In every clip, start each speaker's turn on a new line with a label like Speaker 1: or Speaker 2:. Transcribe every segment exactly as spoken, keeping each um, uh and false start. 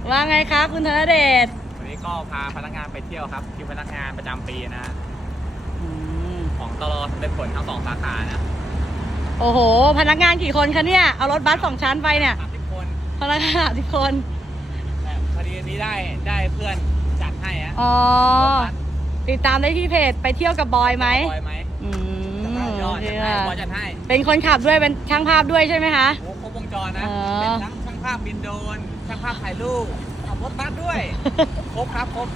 Speaker 1: ว่าไงครับคุณธนเดช
Speaker 2: วันนี้ก็พาพนักงานไปเที่ยวครับทีมพนักงานประจำปีนะของตลอดเป็นผลทั้งสองสาขานะ
Speaker 1: โอ้โหพนักงานกี่คนคะเนี่ยเอารถบัสสองชั้นไปเนี่ย
Speaker 2: สามสิบคน
Speaker 1: พนักงานสามสิบคน
Speaker 2: แต่พอดีนี้ได้ได้เพื่อนจัดให้อะ
Speaker 1: อ๋อติดตามได้ที่เพจไปเที่ยวกับบอยไหม
Speaker 2: บอยไหม
Speaker 1: อืม
Speaker 2: ยอดจัดให้บอยจัดให้
Speaker 1: เป็นคนขับด้วยเป็นช่างภาพด้วยใช่ไหมคะ
Speaker 2: โอ้ครบวงจรนะเป็นทั้งช่างภาพบินโดรนช่างภาพถ่ายรูปขับรถบัสด้วยครบครับครบ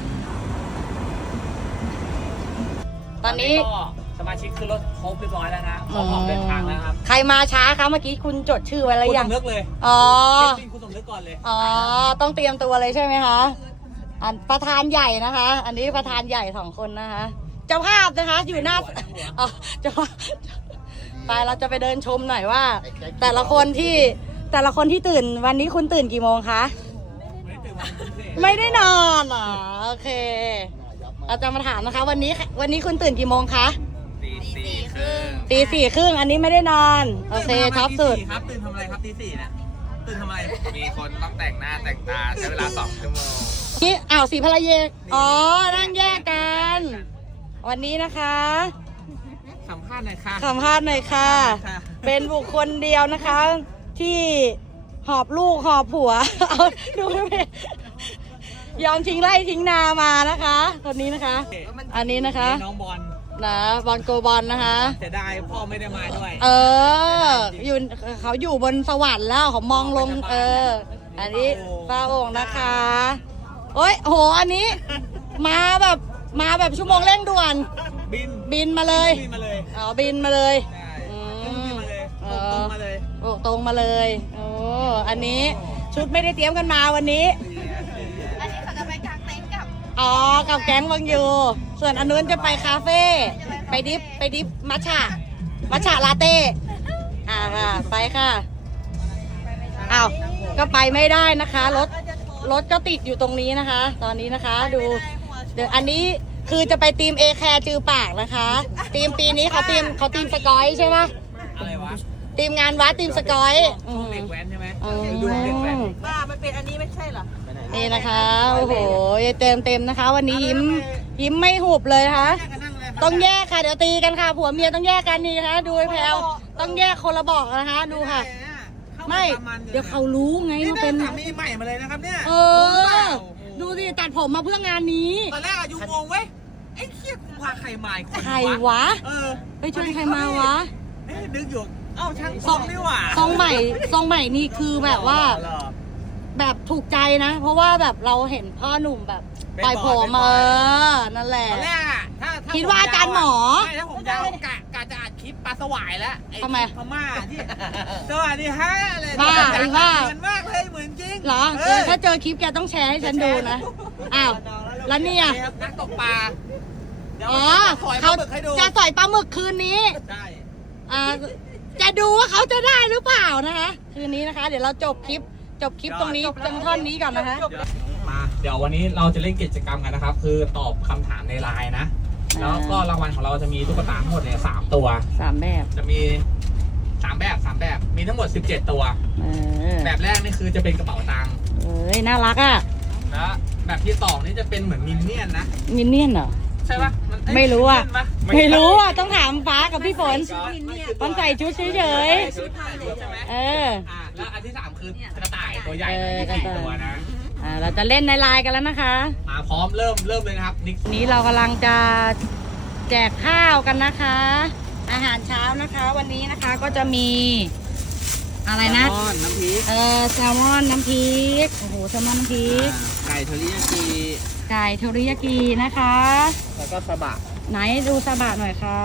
Speaker 1: ตอนนี้
Speaker 2: สมาชิกคือรถครบเรียบร้อยแล้วนะพร้อมเดินทางแล้วครับ
Speaker 1: ใครมาช้าคะเมื่อกี้คุณจดชื่อไว้แล้วยัง
Speaker 2: คุณสมนึกเลย
Speaker 1: อ๋อ
Speaker 2: คุณสมนึกก่อนเลย
Speaker 1: อ๋อต้องเตรียมตัวเลยใช่ไหมคะอันประธานใหญ่นะคะ อันนี้ประธานใหญ่สองคนนะคะเจ้าภาพนะคะอยู่หน้าอ๋อเจ้าภาพไปเราจะไปเดินชมหน่อยว่า แต่ละคนที่แต่ละคนที่ตื่นวันนี้คุณตื่นกี่โมงคะไม่ได้นอนอ่ะโอเคเราจะมาถามนะคะ วันนี้วันนี้คุณตื่นกี่โมงคะ
Speaker 2: ตีสี่ครึ่ง
Speaker 1: ตีสี่ครึ่งอันนี้ไม่ได้นอนโอเคท็อปสุด
Speaker 2: ครับตื่นทำอะไรครับตีสี่เนี่ยตื่นทำอะไรมีคนต้องแต่งหน้าแต่งตาใช้เวลาสองชั่วโมง
Speaker 1: นี่อ้าวสีภรรยาอ๋อนั่งแยกกันวันนี้นะคะ
Speaker 2: สัมภาษณ์หน่อยค่ะ
Speaker 1: สัมภาษณ์หน่อยค่ะเป็นบุคคลเดียวนะคะ ที่หอบลูกหอบผัวเอาดูไม่ยอมทิ้งไร่ทิ้งนามานะคะคนนี้นะคะอันนี้นะคะ
Speaker 2: น้องบอล
Speaker 1: นะบอลโกบอลนะคะ
Speaker 2: เสียดายพ่อไม่ได้มาด้วย
Speaker 1: เอออยู่เขาอยู่บนสวรรค์แล้วเขามองลงเอออันนี้ป้าโอ่งนะคะโอ้ยโหอันนี้มาแบบมาแบบชั่วโมงเร่งด่วน
Speaker 2: บิน
Speaker 1: บินมาเลย
Speaker 2: บินมาเลย
Speaker 1: อ๋อบินมาเลย
Speaker 2: อืมมาเลยตรงมาเลย
Speaker 1: โอ้ตรงมาเลยโอ้อันนี้ชุดไม่ได้เตรียมกันมาวันนี้
Speaker 3: อันนี้เขาจะไปกางเต็นท์กับ
Speaker 1: อ๋อกับแก๊งวังยูส่วนอันนู้นจะไปคาเฟ่ไปดิฟไปดิฟมัชชะมัชชะลาเต้อ่าค่ะไปค่ะอ้าวก็ไปไม่ได้นะคะรถรถก็ติดอยู่ตรงนี้นะคะ ตอนนี้นะคะดูเดี๋ยวอันนี้คือจะไปทีมเอแคร์จือปากนะคะทีมปีนี้เขาทีมเขาทีมสกอยใช่ไหม
Speaker 2: อะไรวะ
Speaker 1: ทีมงานวัดทีมสกอย
Speaker 2: เด็กแว้นใช่ไหม
Speaker 1: ดูเด็กแว้น
Speaker 3: บ้ามันเป็นอันนี้ไม่ใช่เหรอ
Speaker 1: นี่นะคะโอ้โหเต็มเต็มนะคะวันนี้ยิ้มยิ้มไม่หุบเลยค่ะต้องแยกค่ะเดี๋ยวตีกันค่ะผัวเมียต้องแยกกันนี่นะคะดูไอ้แพลวต้องแยกคนละบอกนะคะดูค่ะไม่เดี๋ยวเขารู้ไงว่าเป็น
Speaker 2: สามีใหม่มาเลยนะครับเนี่ย
Speaker 1: เออดูสิตัดผมมาเพื่องานนี้
Speaker 2: ตอนแรกอายุงงเว้ยไอ้เคี้ยกูพาใครมา
Speaker 1: ใครวะ
Speaker 2: เออ
Speaker 1: ไปชวนใครมาวะ
Speaker 2: เอ๊ะนึกอยู่เอ้าช่างทรงนี่หว่า
Speaker 1: ทรงใหม่ทรงใหม่นี่คือแบบว่าแบบถูกใจนะเพราะว่าแบบเราเห็นพ่อหนุ่มแบบปล่อยผมเออนั่นแหละ
Speaker 2: ตอนแรกอะถ้า
Speaker 1: คิดว่าอาจารย์หมอ
Speaker 2: ไม่ถ้าผมยาวกะกะจะอัดคลิปปลาสวายแล้ว
Speaker 1: ทำไม
Speaker 2: พม่าที่สวัสดีฮะอะไร
Speaker 1: บ้าหรือว่า
Speaker 2: เหมือนมากเลยเหมือนจริง
Speaker 1: เหรอเออถ้าเจอคลิปแกต้องแชร์ให้ฉันดูนะอ้าวแล้วนี่อ่ะ
Speaker 2: นักตกปลา
Speaker 1: อ๋อเขาจะสอยปลาหมึกคืนนี้
Speaker 2: ใช่
Speaker 1: อ่าจะดูว่าเขาจะได้หรือเปล่านะคะคืนนี้นะคะเดี๋ยวเราจบคลิปจบคลิปตรงนี้ตรงท่อนนี้ก่อนนะคะ
Speaker 2: มาเดี๋ยววันนี้เราจะเล่นกิจกรรมกันนะครับคือตอบคำถามในไลน์นะแล้วก็รางวัลของเราจะมีตุ๊กตาทั้งหมดเนี่ยสามตัว
Speaker 1: สามแบบ
Speaker 2: จะมีสามแบบสามแบบมีทั้งหมดสิบเจ็ดตัวแบบแรกนี่คือจะเป็นกระเป๋าตังค์
Speaker 1: เอ้ยน่ารักอ่ะ
Speaker 2: แล้วแบบที่สองนี่จะเป็นเหมือนมินเนี่ยนนะ
Speaker 1: มินเนี่ยนเหรอ
Speaker 2: ใช่ปะ
Speaker 1: ไม่รู้อ่ะไม่รู้อ่ะต้องถามฟ้ากับพี่ฝนต้องใส่ชุดเฉยๆเออ
Speaker 2: แล้วอันที่สามคือกระต่ายตัวใหญ่สี่ตัวนะ
Speaker 1: อ่าเราจะเล่นในไลน์กันแล้วนะคะ
Speaker 2: มาพร้อมเริ่มเริ่มเลยนะครับ
Speaker 1: นี้เรากำลังจะแจกข้าวกันนะคะอาหารเช้านะคะวันนี้นะคะก็จะมีอะไรนะ
Speaker 2: แซลมอนน้ำพริก
Speaker 1: เออแซลมอนน้ำพริกโอ้โหแซลมอนน้ำพริก
Speaker 2: ไก่เทอริยากิ
Speaker 1: ไก่เทอริยากินะคะ
Speaker 2: แล้วก็ซาบะ
Speaker 1: ไหนดูซาบะหน่อยค่ะ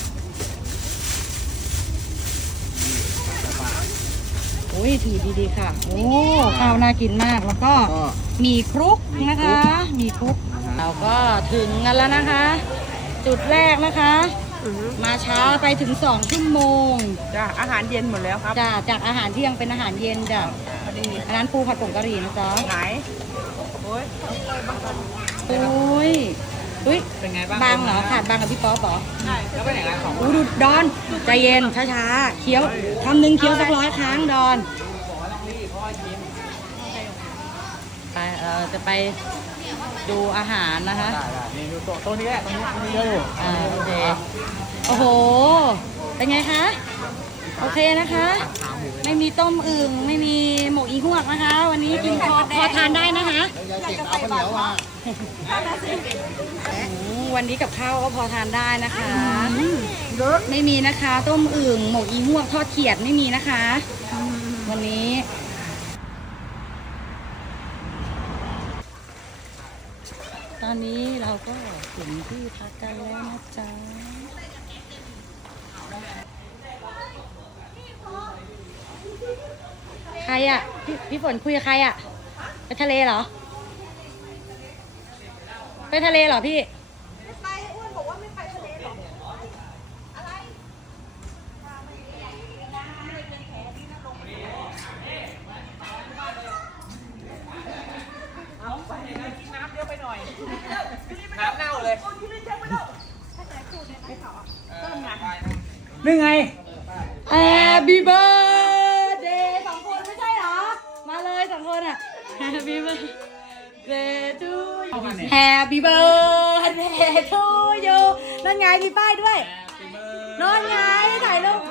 Speaker 1: โอ้ยถือดีๆค่ะโอ้ข้าวน่ากินมากแล้วก็มีครุกนะคะมีครุกเราก็ถึงกันแล้วนะคะจุดแรกนะคะมาช้าไปถึงสองชั่วโมง
Speaker 2: จ้าอาหารเย็นหมดแล้วครับ
Speaker 1: จ้าจากอาหารเที่ยงเป็นอาหารเย็นจ้ะอันนั้นปูผัดผงกะหรี่นะจ๊ะ
Speaker 2: ไหนโอ้ย
Speaker 1: โอ้ยอุ้ย
Speaker 2: เป็นไงบ้าง
Speaker 1: บางเหรอขาดบางกับพี่ป๊อปเหรอ
Speaker 2: ใช่แล้วไปไหนกันของ
Speaker 1: อู้ดูดอนใจเย็นช้าๆเคี้ยวคำหนึ่งเคี้ยวสักร้อยครั้งดอนไปเราจะไปดูอาหารนะคะ
Speaker 2: ได้ได้นี่ดูโต๊ะโต๊ะนี้แหละตรงนี้ตรงนี้เยอะอยู่
Speaker 1: อ่าโอเคโอ้โหเป็นไงคะโอเคนะคะ ไม่มีต้มอึ่งไม่มีหมกอีหวกนะคะ วันนี้กินพอพอทานได้นะคะ
Speaker 4: ยายเก่งเอาข้าวเหนียวมา
Speaker 1: อืมวันนี้กับข้าวก็พอทานได้นะคะ ไม่มีนะคะ ต้มอึ่งหมกอีหวกทอดเขียดไม่มีนะคะ วันนี้ ตอนนี้เราก็ถึงที่พักกันแล้วนะจ๊ะใครอ่ะพี่พี่ฝนคุยกับใครอ่ะไปทะเลเหรอ ไปทะเลเหรอพี่
Speaker 3: ไปอ้วนบอกว่าไม่ไปทะเลหรออะไร
Speaker 2: น้ำเน่าเลยนี่ไง
Speaker 1: Happy birthday สองคนไม่ใช่เหรอ มาเลยสองคนอ่ะ Happy birthday to you Happy birthday to you นั่นไงมีป้ายด้วยนั่นไงถ่ายรูป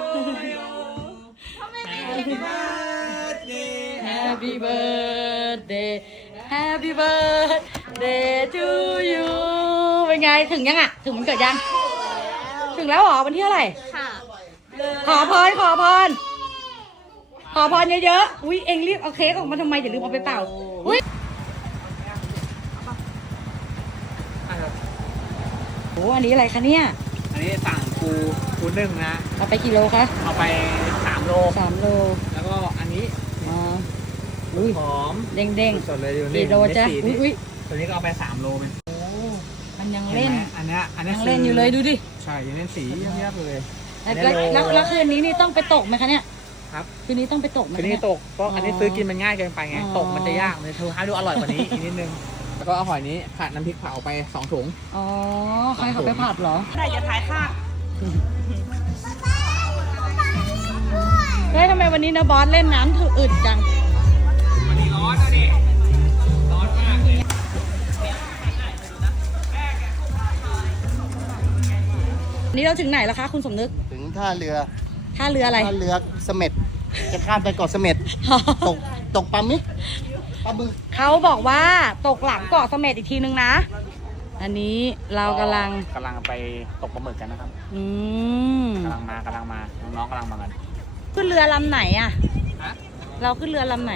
Speaker 1: Happy birthday Happy birthday to you เป็นไงถึงยังอ่ะ ถึงมันเกิดยัง ถึงแล้วเหรอวันที่เท่าไหร่
Speaker 3: ค่ะ
Speaker 1: ขอพรขอพรขอพรเยอะๆอุ้ยเอ็งรีบเอาเค้กออกมาทำไมอย่าลืมเอาไปเป่าอุ้ยโอ้อันนี้อะไรคะเนี่ย
Speaker 2: อันนี้สั่งปูปูนึ่งนะ
Speaker 1: เอาไปกี่โลคะ
Speaker 2: เอาไปสามโล
Speaker 1: สามโล
Speaker 2: แล้วก็อันนี้
Speaker 1: อ๋ออุ้ย
Speaker 2: หอม
Speaker 1: เด้งเด้ง
Speaker 2: สดเลยดู
Speaker 1: ๆ
Speaker 2: นี่
Speaker 1: กี่โลจ๊ะ
Speaker 2: เม็ดสี
Speaker 1: อุ้ย
Speaker 2: นี่
Speaker 1: อุ้ย
Speaker 2: ตัวนี้ก็เอาไปสามโลเป็น
Speaker 1: โอ้มันยัง
Speaker 2: เห็
Speaker 1: เล่
Speaker 2: น
Speaker 1: น
Speaker 2: ไหมอันเนี้ยอันเนี้ย
Speaker 1: ยังเล่นอยู่เลยดูดิ
Speaker 2: ใช่ยังเล่นสีเยอะๆเลย
Speaker 1: แล้วแล้วแล้วแล้วคืนนี้นี่ต้องไปตกไหมคะเนี่ย
Speaker 2: ครับ
Speaker 1: คืนนี้ต้องไปตกไหม
Speaker 2: คืน
Speaker 1: คะ
Speaker 2: นี้
Speaker 1: เนี่ย
Speaker 2: ตกเพราะอันนี้ซื้อกินมันง่ายเกินไปไง
Speaker 1: อ๋อ
Speaker 2: ตกมันจะยากมันจะให้ดูอร่อยกว่านี้ อีกนิดนึงแล้วก็เอาหอยนี้ผัดน้ำพริกเผาไปสองถุง
Speaker 1: อ๋อใครเขาไปผัดเหรอ
Speaker 3: ไหนจะถ่ายภาพ
Speaker 1: เฮ้ยทำไมวันนี้นะบอสเล่นน้ำถืออึดจัง
Speaker 2: วันนี้ร้อนนะดิร้อนมากเลย
Speaker 1: นี่เราถึงไหนแล้วคะคุณสมนึก
Speaker 4: ถึงท่าเรือ
Speaker 1: ท่าเรืออะไร
Speaker 4: ท่าเรือเสม็ดจะข้ามไปเกาะเสม็ดตกตกปลามิกปลาบึก
Speaker 1: เขาบอกว่าตกหลังเกาะเสม็ดอีกทีนึงนะ อันนี้เรากำลัง
Speaker 2: กำลังไปตกปลาหมึกกันนะครับ
Speaker 1: อืม
Speaker 2: กำลังมากำลังมาน้องๆกำลังมากัน
Speaker 1: ขึ้นเรือลำไหนอะ
Speaker 2: ฮะ
Speaker 1: เราขึ้นเรือลำไหน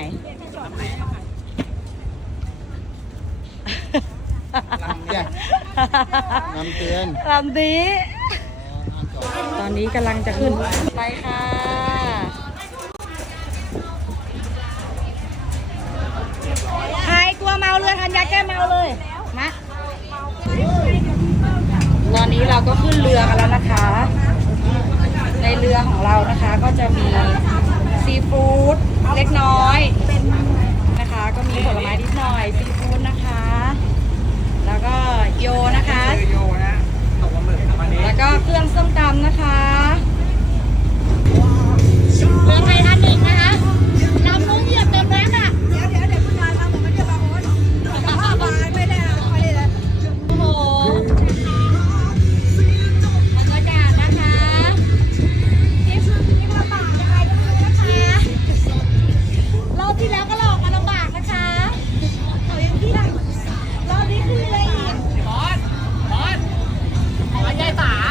Speaker 4: ลำเนี่ยลำเตือน
Speaker 1: ลำนี้ ตอนนี้กำลังจะขึ้น ไปค่ะ ใครกลัวเมาเรือทันยาแก้เมาเลยมาตอนนี้เราก็ขึ้นเรือกันแล้วนะคะ ในเรือของเรานะคะก็จะมีซีฟู้ดเล็กน้อยนะคะ ก็มีผลไม้นิดหน่อยซีฟู้ดนะคะ แล้วก็โยนะคะ
Speaker 2: คือโยนะตกปลาหมึกวันนี้
Speaker 1: แล้วก็เครื่องส้มตำนะคะเรือไททานิคนะคะลำนู้นเหยียบเต็มแรงอ่ะ
Speaker 3: เดี๋ยวเดี๋ยวเดี๋ยวคุณนายมาผมไม่ได้บางคนบายไม่ได้ไม่ได้เลย
Speaker 1: โอ้โหบรรยากาศนะคะที่ที่ลำบากยังไงก็ไม่รู้นะคะรอบที่แล้วก็หลอกกันลำบากนะคะเขายังที่รอบนี้คืออะไรอีก
Speaker 2: บอสบอสขอยายสา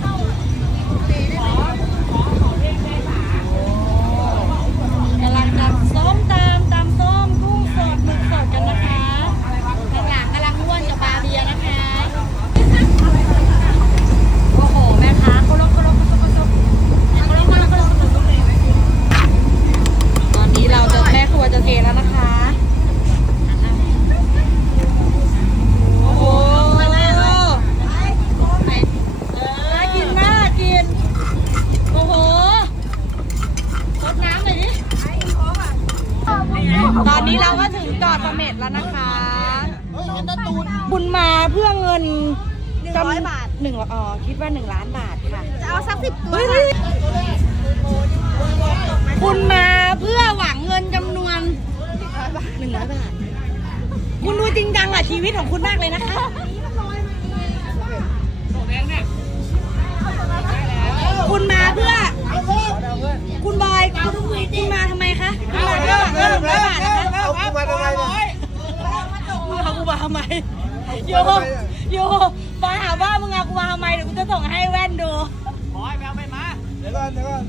Speaker 1: กำลังทำส้มตำตำส้มกุ้งสดหมึกสดกันนะคะข้างหลังกำลังร่วนกับบาเบียนะคะ โอ้โห แม่ค้าเขาลกเขาลกเขาลกเขาลกเขาลกเขาลกเขาลกตอนนี้เราจะแม่ครัวจะเทแล้วนะคะ โอ้โหน่ากินมากกิน โอ้โหรดน้ำหน่อยดิ ตอนนี้เราก็ถึงเกาะเสม็ดแล้วนะคะ บุญมาเพื่อเงิน
Speaker 3: หนึ่งร้อยบาท
Speaker 1: หนึ่งอ๋อคิดว่าหนึ่งล้านบาทค่ะ
Speaker 3: จะเอาสักสิบตัว
Speaker 1: เฮ้ยเฮ้ยบุญมาเพื่อหวังเงินจำนวนหนึ่งร้อยบาทชีวิตของคุณมากเลยนะคะ คุณมาเพื่อ คุณบอยคุณคุณมาทำไมคะคุณมาเพื่อเรื่องร้อยบาทนะคะ
Speaker 4: เอากูมาทำไมเนี่ย
Speaker 1: เอากูมาทำไมโยโยบอยถามว่ามึงเอากูมาทำไมเดี๋ยวกูจะส่งให้แว่นดู
Speaker 4: เดี๋ยวก่อนเดี๋ยวก่อน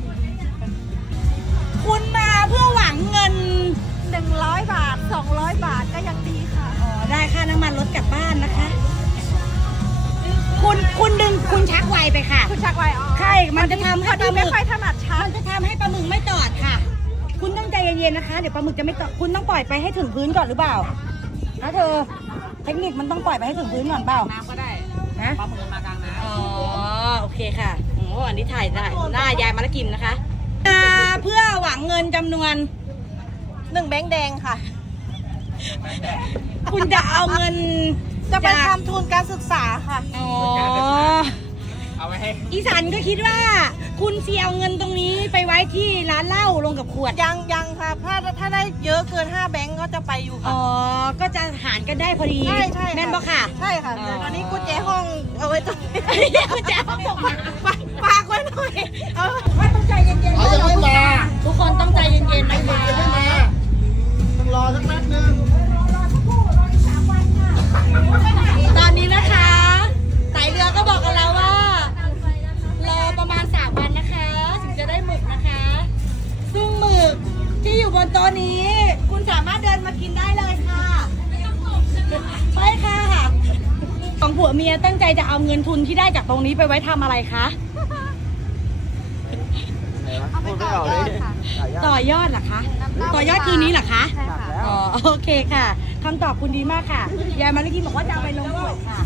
Speaker 1: คุณมาเพื่อหวังเงิน
Speaker 3: หนึ่งร้อยบาทสองร้อยบาทก็ยังดีค่ะ
Speaker 1: อ๋อได้ค่าน้ำมันรถกลับบ้านนะคะ คุณคุณดึงคุณชักไวไปค่ะ
Speaker 3: คุณชักไว้อ๋อ
Speaker 1: ใช่ มันจะทำ
Speaker 3: พ
Speaker 1: ให้
Speaker 3: อ
Speaker 1: ป
Speaker 3: ดี
Speaker 1: ลาหมึ
Speaker 3: ไม่
Speaker 1: ก
Speaker 3: ค่อยถนัดชัก
Speaker 1: มันจะทำให้ปลาหมึกไม่จอดค่ะ คุณต้องใจเย็นๆนะคะ เดี๋ยวปลาหมึกจะไม่จอด คุณต้องปล่อยไปให้ถึงพื้นก่อนหรือเปล่านะเธอ เทคนิคมันต้องปล่อยไปให้ถึงพื้นก่อนเปล่า
Speaker 2: น้ำก็ได้
Speaker 1: ฮะ
Speaker 2: ปลาหมึกมากลางน้
Speaker 1: อ๋อ โอเคค่ะโอ้อันนี้ถ่ายได้ได้ยายมาละกิมนะคะอ่าเพื่อหวังเงินจำนวน
Speaker 3: หนึ่งแบงค์แดงค่ะ
Speaker 1: คุณจะเอาเงิน
Speaker 3: จะไป
Speaker 1: จาก
Speaker 3: ทำทุนการศึกษาค่ะ
Speaker 1: อ๋อ
Speaker 2: ำเอาไว้ให้
Speaker 1: อีสันก็คิดว่า คุณเสียเอาเงินตรงนี้ไปไว้ที่ร้านเหล้าลงกับขวด
Speaker 3: ยังยังค่ะ ถ้าถ้าได้เยอะเกินห้าแบงค์ก็จะไปอยู่
Speaker 1: อ๋
Speaker 3: ค่ะ
Speaker 1: อ ก็จะหารกันได้พอดี
Speaker 3: ใช่ใช่
Speaker 1: แม่นปะค่ะ
Speaker 3: ใช่ค่ะ
Speaker 1: อ๋อ
Speaker 3: แต่ตอนนี้กุญแจห้องเอาไว้ตรงนี้
Speaker 1: กุญแจห้องส่งมา
Speaker 3: ฝากฝากไว้หน่อยเอา
Speaker 1: ว่าต้องใจเย็นๆ
Speaker 4: เขายังไม่มา
Speaker 1: ทุกคนต้องใจเย็นๆ
Speaker 4: ไอ้
Speaker 1: นะ
Speaker 4: หมึก
Speaker 1: คะ
Speaker 4: ยังไม่มาต้องรอสักแป๊บนึง
Speaker 1: ตอนนี้นะคะสายเรือก็บอกกับเราว่ารอประมาณสามวันนะคะ ถึงจะได้หมึกนะคะ ซึ่งหมึกที่อยู่บนโต๊ะนี้ คุณสามารถเดินมากินได้เลยค่ะใช่ค่ะของผัวเมียตั้งใจจะเอาเงินทุนที่ได้จากตรงนี้ไปไว้ทำอะไรคะ
Speaker 3: เอาไปต่อยอดค่ะ
Speaker 1: ต่อยอดเหรอคะ ต่อยอดคืนนี้เหรอคะ
Speaker 3: ใช่ค่ะ
Speaker 1: อ๋อโอเคค่ะคำตอบคุณดีมากค่ะยายมาลิกินบอกว่าจะเอาไปลงขวดค่ะ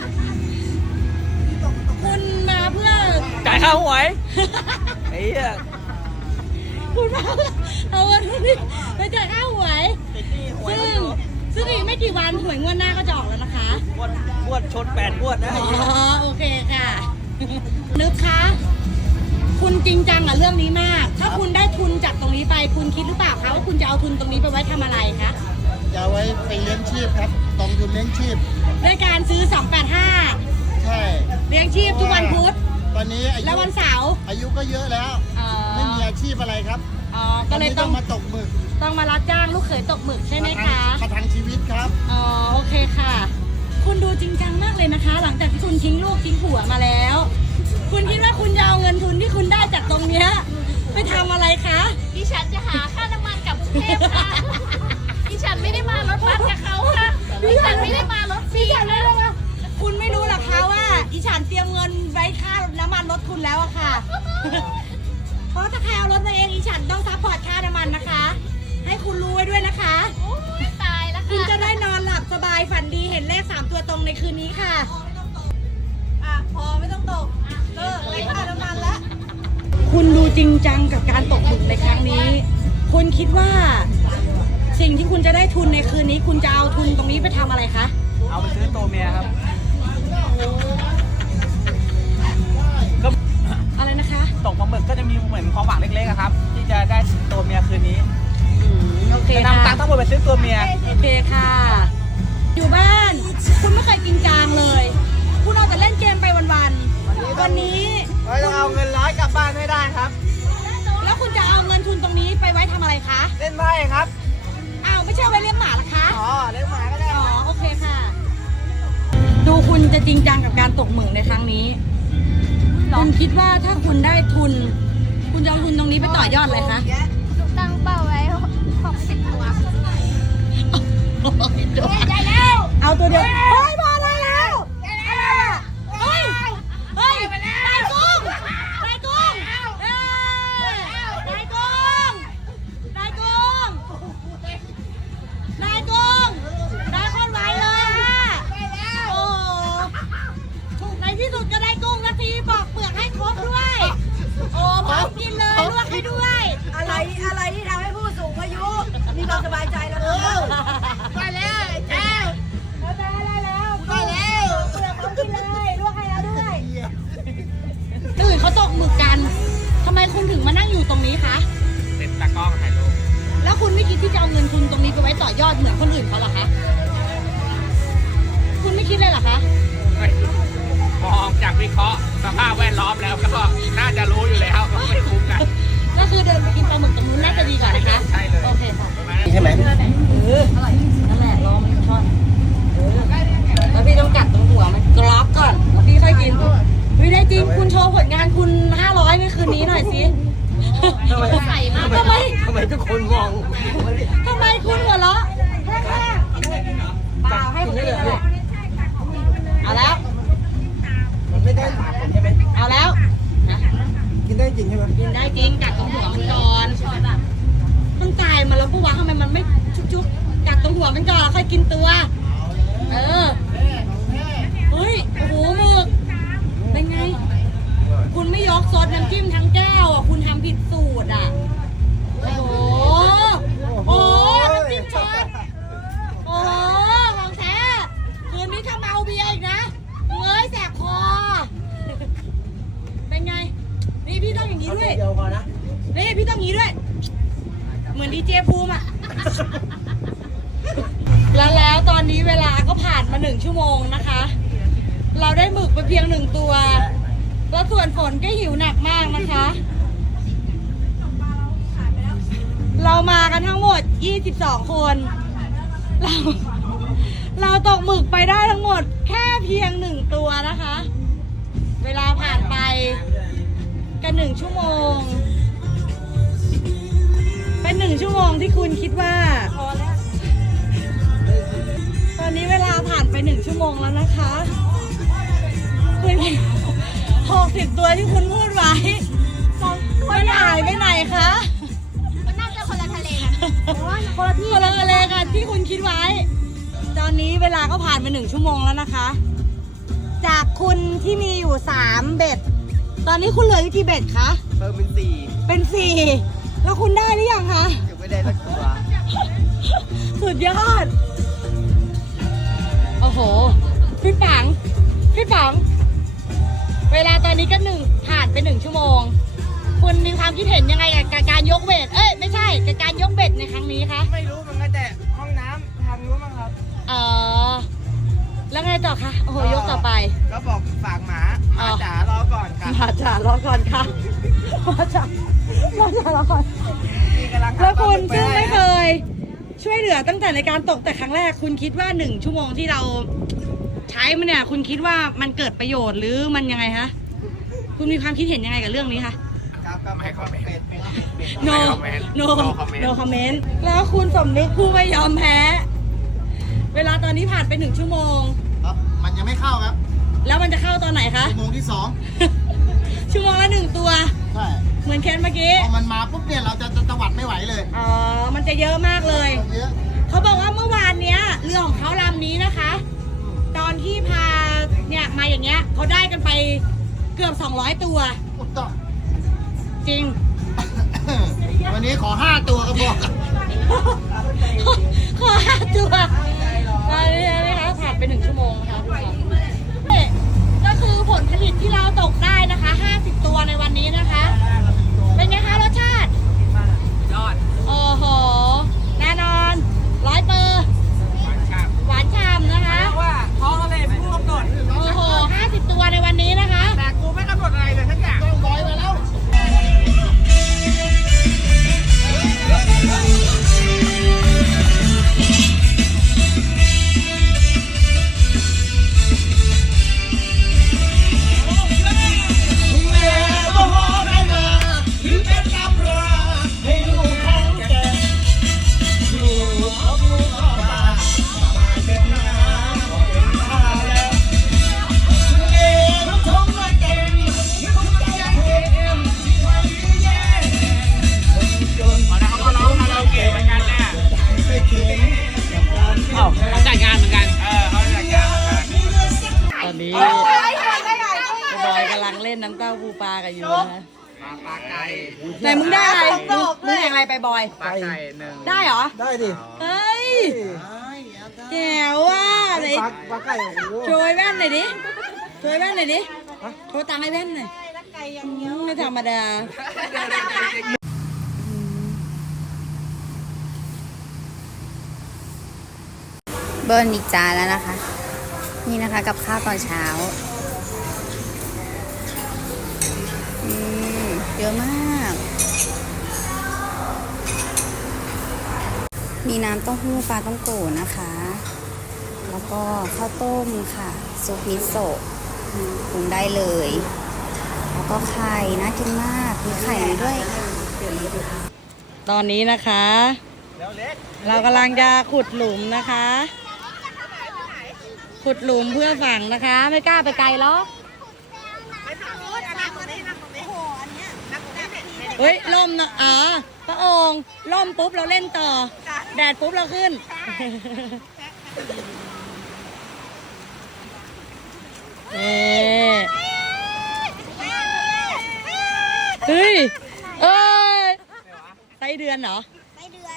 Speaker 1: คุณมาเพื่อ
Speaker 2: จ่ายค่าหวยไอ้เหี้ย
Speaker 1: คุณมาเพื่อเอาเงินนี้ไปจ่ายค่าหวยซึ่งซึ่งอีกไม่กี่วันหวยงวดหน้าก็จะออกแล้วนะคะ
Speaker 2: งวดงวดชนแปดงวดนะ
Speaker 1: อ๋อโอเคค่ะ นึกคะคุณจริงจังกับเรื่องนี้มาก ถ้าคุณได้ทุนจากตรงนี้ไป คุณคิดหรือเปล่าคะว่าคุณจะเอาทุนตรงนี้ไปไว้ทำอะไรคะ
Speaker 4: จะเอาไว้ไปเลี้ยงชีพครับกองทุนเลี้ยงชีพ
Speaker 1: ด้วยการซื้อ สองแปดห้า
Speaker 4: ใช่
Speaker 1: เลี้ยงชีพทุกวันพุธ
Speaker 4: ตอนนี้อายุ
Speaker 1: และวันเสาร์
Speaker 4: อายุก็เยอะแล้ว
Speaker 1: อ๋อ
Speaker 4: ไม่มีอาชีพอะไรครับ
Speaker 1: อ๋อ ก็เลย
Speaker 4: นนี้
Speaker 1: ต้อง
Speaker 4: มาตกหมึก
Speaker 1: ต้องมารับจ้างลูกเขยตกหมึกใช่ไหมคะ
Speaker 4: ประทังชีวิตครับ
Speaker 1: อ๋อ โอเคค่ะ คุณดูจริงจังมากเลยนะคะ หลังจากที่คุณทิ้งลูกทิ้งผัวมาแล้ว คุณคิดว่าคุณจะเอาเงินทุนที่คุณได้จากตรงเนี้ยไปทำอะไรคะ
Speaker 5: ดิฉันจะหาค่าน้ำมันกลับกรุงเทพค่ะ ดิฉันไม่ได้มารถบัสกับเขาค่ะ ดิฉันไม่ได้มารถฟรีค่ะ
Speaker 1: คุณไม่รู้หรอคะว่าอีฉันเตรียมเงินไว้ค่าน้ำมันรถคุณแล้วอะค่ะ เพราะถ้าใครเอารถมาเองอีฉันต้องซัพพอร์ตค่าน้ำมันนะคะ ให้คุณรู้ไว้ด้วยนะคะ
Speaker 5: โอ้ยตายแล้ว
Speaker 1: คุณ
Speaker 5: ค่ะ
Speaker 1: จะได้นอนหลับสบายฝันดีเห็นเลขสามตัวตรงในคืนนี้ค่ะ
Speaker 3: อ่ะพอไม่ต้องตกเลิกอะไรค่าน้ำมันแล้ว
Speaker 1: คุณดูจริงจังกับการตกหมึกในครั้งนี้ คุณคิดว่า สิ่งที่คุณจะได้ทุนในคืนนี้ คุณจะเอาทุนตรงนี้ไปทำอะไรคะ
Speaker 2: เอาไปซื้อตัวเมียครับ ก็
Speaker 1: อะไรนะคะ
Speaker 2: ตกปลาหมึกก็จะมีเหมือนความหวังเล็กๆอะครับ ที่จะได้ตัวเมียคืนนี้
Speaker 1: อืมโอเค
Speaker 2: จะ
Speaker 1: ค่ะ
Speaker 2: นำตังค์ทั้งหมดไปซื้อตัวเมีย
Speaker 1: โอเคค่ะ อยู่บ้าน คุณไม่เคยกินจางเลย คุณเอาแต่เล่นเกมไปวันๆ วันนี้
Speaker 4: เราจะเอาเงินร้อยกลับบ้านให้ได้ครับ
Speaker 1: แล้วคุณจะเอาเงินทุนตรงนี้ไปไว้ทำอะไรคะ
Speaker 4: เล่นไพ่ครับ
Speaker 1: อ้าวไม่ใช่ไว้เลี้ยงหมาเหรอคะ
Speaker 4: อ๋อ เล่นหมาก็ได้
Speaker 1: อ๋อโอเคค่ะ ดูคุณจะจริงจังกับการตกหมึกในครั้งนี้ คุณคิดว่าถ้าคุณได้ทุน คุณจะเอาทุนตรงนี้ไปต่อยอดเลยคะ
Speaker 5: หนูตั้งเป้าไว้หกสิบตัว
Speaker 1: ได้แล้ว เอาตัวเดียวเฮ้ยพอแล้วเฮ้ยเฮ้ยได้กุ้งได้กุ้งเอ้ยได้กุ้งได้กุ้งได้กุ้งได้คนไวเลยค่ะโอ้ในที่สุดก็ได้กุ้งนาทีบอกเปลือกให้ครบด้วย โอ้พร้อมกินเลยลวกให้ด้วย
Speaker 3: อะไรอะไรที่ทำให้ผู้สูงอายุมีความสบายใจแล้วนะ
Speaker 5: ไปแล้วเจ้า
Speaker 1: ได้ได้แล้วได้แล้วเปลือกพร้อมกินเลยลวกให้แล้วด้วยอื่นเขาตกหมึกกันทำไมคุณถึงมานั่งอยู่ตรงนี้คะ
Speaker 2: เป็นตากล้องถ่ายรูป
Speaker 1: แล้วคุณไม่คิดที่จะเอาเงินทุนตรงนี้ไปไว้ต่อยอดเหมือนคนอื่นเขาเหรอคะเลยเหรอคะ
Speaker 2: มองจากวิเคราะห์สภาพแวดล้อมแล้วก็น่าจะรู้อยู่แล้วว่าไม่คุ้มกัน
Speaker 1: ก็คือเดินไปกินปลาหมึกตรงนู้นน่าจะดีกว่านะคะ
Speaker 2: ใช่เลย
Speaker 1: โอเคค่ะ
Speaker 4: ใช่ไหม
Speaker 1: เอออร่อยนั่นแหละลองมันช้อนเออแล้วพี่ต้องกัดตรงหัวมันกรอบก่อนแล้วพี่ค่อยกินวิได้จริงคุณโชว์ผลงานคุณห้าร้อยในคืนนี้หน่อยสิ
Speaker 5: ใส่มาก
Speaker 1: ทำไม
Speaker 4: ทำไมทุกคนมอง
Speaker 1: ทำไมคุณหัวเราะแรกๆเปล่าให้ผมกินนั่นแหละเอาแล้ว
Speaker 4: มันไม่ได้ปากผมใช่ไหม
Speaker 1: เอาแล้วนะ
Speaker 4: กินได้จริงใช่ไหม
Speaker 1: กินได้จริงกัดตรงหัวมันก่อนมันจ่ายมาแล้วปะวะทำไมมันไม่ชุบๆกัดตรงหัวมันก่อนแล้วค่อยกินตัว เออเฮ้ยโอ้โหหมึกเป็นไง คุณไม่ยกซดน้ำจิ้มทั้งแก้วอ่ะคุณทำผิดสูตรอ่ะโอ้โหโอ้โหน้ำจิ้มช็อตโอ้โหของแท้คืนนี้ถ้าเมาเบียร์อีกนะเงยแสบคอเป็นไงนี่พี่ต้องอย่างนี้ด้วย
Speaker 4: เดียวพอนะ
Speaker 1: นี่พี่ต้องอย่างนี้ด้วย เหมือนดีเจภูมิอ่ะ แล้วแล้วตอนนี้เวลาก็ผ่านมาหนึ่งชั่วโมงนะคะ เราได้หมึกไปเพียงหนึ่งตัว แล้วส่วนฝนก็หิวหนักมากนะคะ เรามากันทั้งหมดยี่สิบสองคน เรา เราตกหมึกไปได้ทั้งหมดแค่เพียงหนึ่งตัวนะคะ เวลาผ่านไปกันหนึ่งชั่วโมง เป็นหนึ่งชั่วโมงที่คุณคิดว่า ตอนนี้เวลาผ่านไปหนึ่งชั่วโมงแล้วนะคะคุณหกสิบตัวที่คุณพูดไว้มันหายไปไหนคะ
Speaker 5: มันน่าจะคนละทะเลกันคนละที่
Speaker 1: คนละทะเลกันที่คุณคิดไว้ ตอนนี้เวลาก็ผ่านไปหนึ่งชั่วโมงแล้วนะคะ จากคุณที่มีอยู่สามเบ็ด ตอนนี้คุณเหลืออยู่กี่เบ็ดคะ
Speaker 4: เพิ่มเป็นสี่
Speaker 1: เป็นสี่แล้วคุณได้หรือยังคะ
Speaker 4: ยังไม่ได้สักตัว
Speaker 1: สุดยอด โอ้โห พี่ปัง พี่ปัง เวลาตอนนี้ก็หนึ่งผ่านไปหนึ่งชั่วโมง คุณมีความคิดเห็นยังไงกับการยกเบ็ด เอ้ยไม่ใช่กับการยกเบ็ดในครั้งนี้คะ
Speaker 3: ไม่รู้เหมือนกันแต่ห้องน้ำทางนู้นมั้งครับ
Speaker 1: เออแล้วไงต่อคะ โอ้โห ยกต่อไป
Speaker 3: ก็บอกฝากหมาหมาจ๋ารอก่อนค่ะ
Speaker 1: มาจ่ารอก่อนค่ะมาจ่ามาจ่ารอก่อน
Speaker 3: นี่กำลังหา
Speaker 1: แล้วคุณ
Speaker 3: ปลา
Speaker 1: ซึ่ง
Speaker 3: หมึกป
Speaker 1: ไม่เค
Speaker 3: ให้
Speaker 1: ย ช่วยเหลือตั้งแต่ในการตกแต่ครั้งแรก คุณคิดว่าหนึ่งชั่วโมงที่เราใช้มันเนี่ย คุณคิดว่ามันเกิดประโยชน์หรือมันยังไงคะคุณมีความคิดเห็นยังไงกับเรื่องนี้คะ
Speaker 3: ครับก็ไม่คอมเมนต์
Speaker 1: no no no comment แล้วคุณสมนึกผู้ไม่ยอมแพ้ เวลาตอนนี้ผ่านไปหนึ่งชั่วโมง
Speaker 4: ครับ มันยังไม่เข้าครับ
Speaker 1: แล้วมันจะเข้าตอนไหนคะ
Speaker 4: ชั่วโมงที่สอง
Speaker 1: ชั่วโมงละหนึ่งตัว
Speaker 4: ใช่
Speaker 1: เหมือนเคนเมื่อกี้
Speaker 4: พอมันมาปุ๊บเนี่ยเราจะจะตวัดไม่ไหวเลย
Speaker 1: อ๋อ มันจะเยอะมากเลย
Speaker 4: เยอะ
Speaker 1: เขาบอกว่าเมื่อวานเนี้ยเรือของเขาลำนี้นะคะ ตอนที่พาเนี่ยมาอย่างเงี้ยเขาได้กันไปเกือบสองร้อยตัว
Speaker 4: อุดต่อ
Speaker 1: จริง
Speaker 4: วันนี้ขอห้าตัวก็พอ
Speaker 1: ขอห้าตัวอันนี้นะคะผ่านไปหนึ่งชั่วโมงนะคะทุกคนนี่ก็คือผลผลิตที่เราตกได้นะคะห้าสิบตัวในวันนี้นะคะ เป็นไงคะรสชาติ
Speaker 2: ยอด
Speaker 1: โอ้โห แน่นอนร้อยเปอร์ หวานฉ่ำนะคะ
Speaker 3: ว่าท้องอะไรผู้กำหนด
Speaker 1: โอ้โหห้าสิบตัวในวันนี้นะคะ
Speaker 3: แต่กูไม่กำหนดอะไรเลยทั้งอย่าง
Speaker 4: ต้องร้อยไปแล้ว
Speaker 2: เอาละเขาก็ร้องคาราโอเกะเหมือนกันเนี่ยเอ้าเขาจัดงานเหมือนกัน เออเขาจัดงานเหมือนกัน
Speaker 1: ตอนนี้บอยกำลังเล่นน้ำเต้าปูปลากับอยู่นะ
Speaker 2: ปลาปลาไก่
Speaker 1: ไหนมึงได้อะไรมึงมึงแข่งอะไรไปบอย
Speaker 2: ปลาไก่หนึ่ง
Speaker 1: ได้เหรอ
Speaker 4: ได้ดิ
Speaker 1: เฮ้ยแจ๋วว่ะไหน
Speaker 4: ปลาไก่โอ้โห
Speaker 1: โชยแว่นหน่อยดิโชยแว่นหน่อยดิโชว์ตังค์ให้แว่นหน่อยอืมไม่ธรรมดา
Speaker 6: เบิร์นอีกจานแล้วนะคะนี่นะคะกับข้าวตอนเช้าอืมเยอะมาก มีน้ำเต้าหู้ปลาต้องโกนะคะ แล้วก็ข้าวต้มค่ะ ซุปมิโซะอืมปรุงได้เลย แล้วก็ไข่น่ากินมาก มีไข่ด้วย
Speaker 1: ตอนนี้นะคะ เรากำลังจะขุดหลุมนะคะ ขุดหลุมเพื่อฝังนะคะ ไม่กล้าไปไกลหรอก
Speaker 3: ไปทางโน้นนะตรงนี้นะตรงนี้โอ้โหอันเนี้ยนักนักที่
Speaker 1: เฮ้ยล่มนะอ๋อพระองค์ล่มปุ๊บเราเล่นต่อ แดดปุ๊บเราขึ้น เอ๊ะเฮ้ย เอ้ยไส้เดือนเหรอ
Speaker 3: ไปเดือน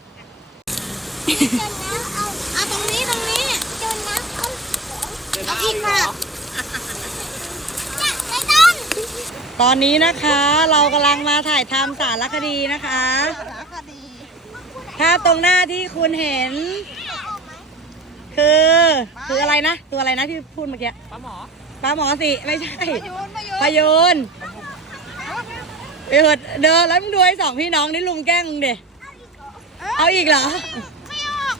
Speaker 3: จนน้ำเอาเอาตรงนี้ตรงนี้จนน้ำเอาเอาอีกค่ะเนี่ยไม่ต้อง
Speaker 1: ตอนนี้นะคะเรากำลังมาถ่ายทำสารคดีนะคะ
Speaker 3: คดี
Speaker 1: ภาพตรงหน้าที่คุณเห็น คือ คืออะไรนะ ตัวอะไรนะที่พูดเมื่อกี้
Speaker 2: ปลาหมอ
Speaker 1: ปลาหมอสิไม่ใช่
Speaker 3: โยนมาโยน
Speaker 1: พยนต์เออเดินแล้วมึงดูไอ้สองพี่น้องนี่ลุมแกล้งมึงเด็เอาอีกเหรอ
Speaker 3: ไม่ออก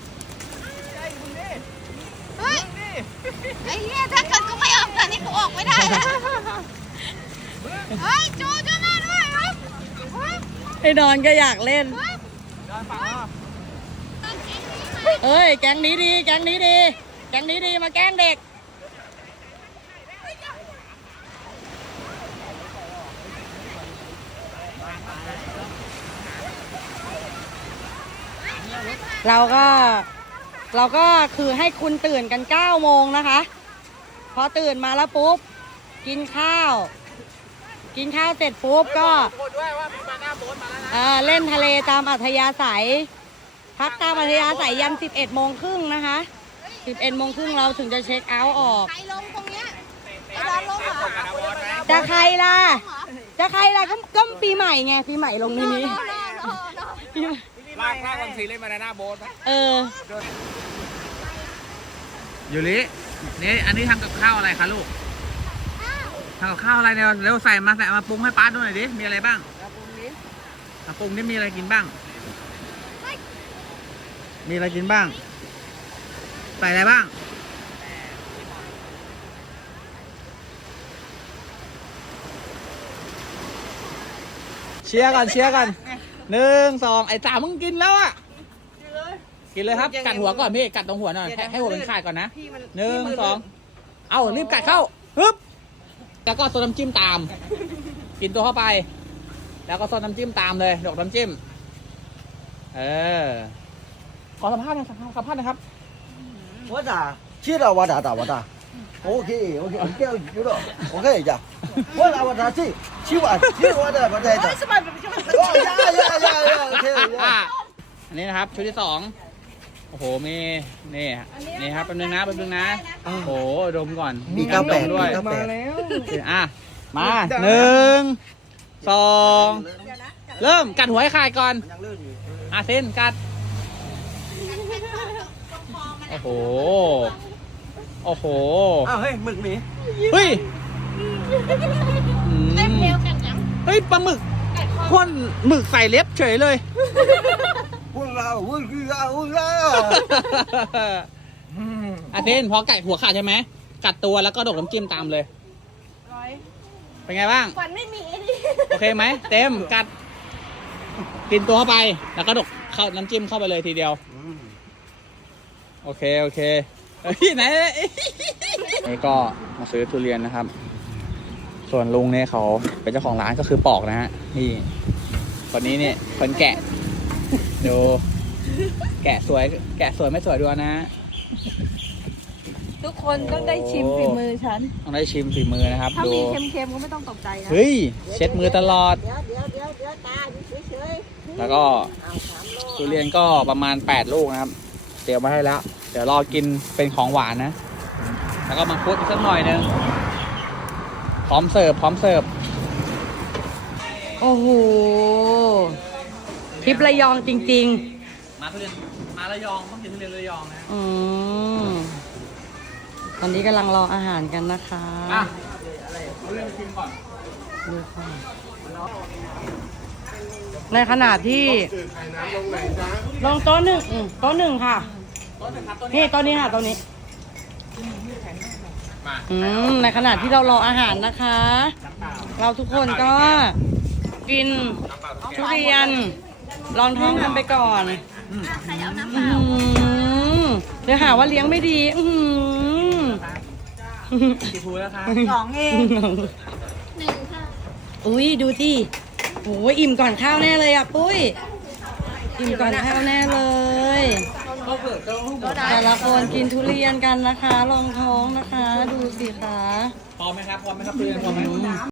Speaker 3: เฮ้ยไอ้เหี้ยถ้าเกิดกูไม่ออกตอนนี้กูออกไม่ได้แล้วเฮ้ยจูจูมาด้วยครับเฮ้ย
Speaker 1: ไอ้ดอนก็อยากเล่น เอ้ย แก๊งนี้ดี แก๊งนี้ดี แก๊งนี้ดี มาแกล้งเด็ก เราก็ เราก็คือให้คุณตื่นกันเก้าโมงนะคะ พอตื่นมาแล้วปุ๊บ กินข้าว กินข้าวเสร็จปุ๊บก็ เอ่อเล่นทะเลตามอัธยาศัย พักตามอัธยาศัยยันสิบเอ็ดโมงครึ่งนะคะสิบเอ็ดโมงครึ่งเราถึงจะเช็คเอาท์ออก
Speaker 3: ใครลงตรงเนี้ยไอ้ดอนลงเหรอ
Speaker 1: จะใครล่ะ จะใครล่ะก็ก็ปีใหม่ไง ปีใหม่ลงในนี้ปีใหม่
Speaker 2: ลากลากวันซีเล่นมาในหน้าโบ๊ทไหม
Speaker 1: เออ
Speaker 2: ยูรินี่อันนี้ทำกับข้าวอะไรคะลูกทำกับข้าวอะไรเนี่ยเร็วใส่มาใส่มาปรุงให้ป้าดูหน่อยดิ มีอะไรบ้างมาปรุงนี่มีอะไรกินบ้าง มีอะไรกินบ้าง ใส่อะไรบ้าง เชียร์ก่อนเชียร์ก่อนหนึ่งสองไอ้จ่ามึงกินแล้วอ่ะ กินเลยครับ กัดหัวก่อนพี่ กัดตรงหัวหน่อยให้ให้หัวมันขาดก่อนนะหนึ่งสองเอารีบกัดเข้าฮึบแล้วก็ซดน้ำจิ้มตาม กินตัวเข้าไป แล้วก็ซดน้ำจิ้มตามเลยดอกน้ำจิ้ม เออ ขอสัมภาษณ์หน่อยสัมภาษณ์สัมภาษณ์หนะครับ
Speaker 4: 我打，接着我打打我打，OK OK，你不要娱乐，OK 呀，我打我打这，起我起我的我在打，哦呀呀呀呀，OK
Speaker 2: อ่ะ
Speaker 4: 呀，
Speaker 2: อันนี้นะครับชุดที่สองโอ้โหมีนี่นี่ครับแป๊บนึงนะแป๊บนึงนะโอ้โหดมก่อน
Speaker 4: มีเก้าแปด
Speaker 2: ด้
Speaker 4: มี
Speaker 2: วย
Speaker 4: เก้าแปด
Speaker 2: อ่ะมาหนึ่งสองเริ่มกัดหัวให้ขาดก่อนอ่ะเส้นกัดโอ้โหโอ้โห
Speaker 4: อ้าวเฮ้ยหมึกหมี
Speaker 2: เฮ้ยอืม
Speaker 5: เล่นเร็วกันจัง
Speaker 2: เฮ้ยปลาหมึกพ่นหมึกใส่เล็บเฉยเลย
Speaker 4: วุ่นเราวุ่นคือเราวุ่นเรา
Speaker 2: อาเทนพอไก่หัวขาดใช่ไหมกัดตัวแล้วก็ดกน้ำจิ้มตามเลยเป็นไงบ้าง
Speaker 3: ฟันไม่มีไอ้นี่
Speaker 2: โอเคไหมเต็มกัดกินตัวเข้าไปแล้วก็ดกเข้าน้ำจิ้มเข้าไปเลยทีเดียวโอเคโอเคเฮ้ยไหนนี่ก็มาซื้อทุเรียนนะครับ ส่วนลุงเนี่ยเขาเป็นเจ้าของร้านก็คือปอกนะฮะนี่คนนี้เนี่ยคนแกะดูแกะสวยแกะสวยไม่สวยดูนะ
Speaker 3: ทุกคนต้องได้ชิมฝีมือฉัน
Speaker 2: ต้องได้ชิมฝีมือนะครับ
Speaker 3: ถ้า
Speaker 2: ดู
Speaker 3: มีเค็มๆก็ไม่ต้องตกใจนะ
Speaker 2: เฮ้ยเช็ดมือตลอด
Speaker 3: เดี๋ยวเดี๋ยวเดี๋ยวเดี๋ยวตาอยู่เฉย
Speaker 2: แล้วก็ทุเรียนก็ประมาณแปดลูกนะครับเตรียมมาให้แล้ว เดี๋ยวรอกินเป็นของหวานนะ แล้วก็มังคุดอีกสักหน่อยนึงพร้อมเสิร์ฟพร้อมเสิร์ฟ
Speaker 1: โอ้โหทริประยองจริง
Speaker 2: มาทุเรียนมาระยองต้องกินทุเรียนระยองนะ
Speaker 1: ๆ อืมตอนนี้กำลังรออาหารกันนะคะ
Speaker 2: อ่ะเอาเรื่องกินก่อน
Speaker 1: ดูค่ะในขณะที่ลงโต๊ะหนึ่งอืมโต๊ะหนึ่งค่ะ นี่โต๊ะนี้ค่ะโต๊ะนี้
Speaker 2: มา
Speaker 1: อืมในขณะที่เรารออาหารนะคะ เราทุกคนก็กินทุเรียนลองท้องกันไปก่อนอื้อหือเดี๋ยวหาว่าเลี้ยงไม่ดีอื้อหือ
Speaker 2: กี่ภูแล้วคะ
Speaker 3: สองเอง
Speaker 5: หนึ่งค่ะ
Speaker 1: อุ้ยดูที่โหอิ่มก่อนข้าวแน่เลยอ่ะปุ้ยอิ่มก่อนข้าวแน่เลย แต่ละคนกินทุเรียนกันนะคะลองท้องนะคะ ดูสิคะ
Speaker 2: พอไหมครับพอไหมครับเพื่อนพอไหม